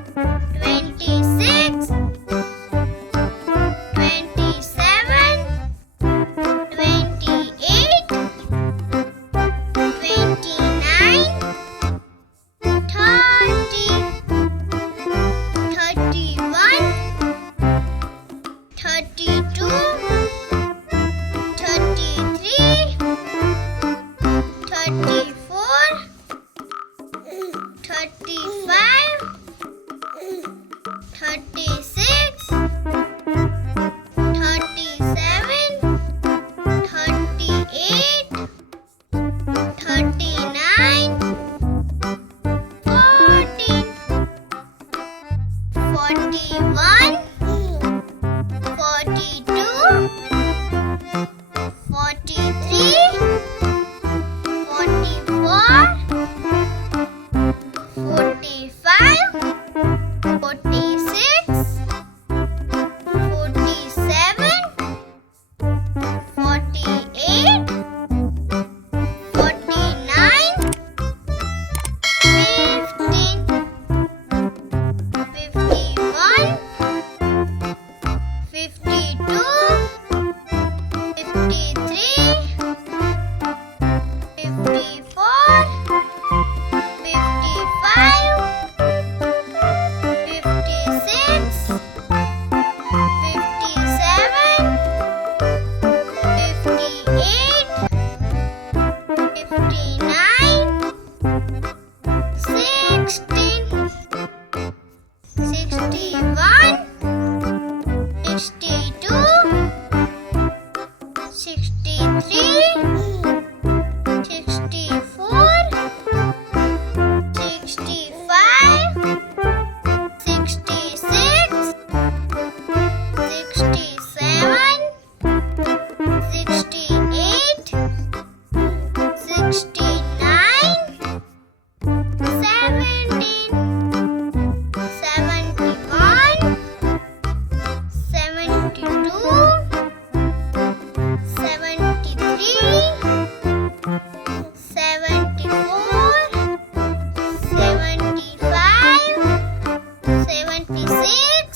26, 27, 28, 29, 30, 31, 32, 33, 34, 35, 36, 37, 38, 39, 40, 41, 42, 43, 44, 45, 46, 47, 48, 49, 50, 51, 52, 53, 54, 55, 56, 57, 58, 59, 60, 61, 62, 63, 64, 65, 66, 67, 68, 69, 70, 71, 72, 73, 74, 75, 76,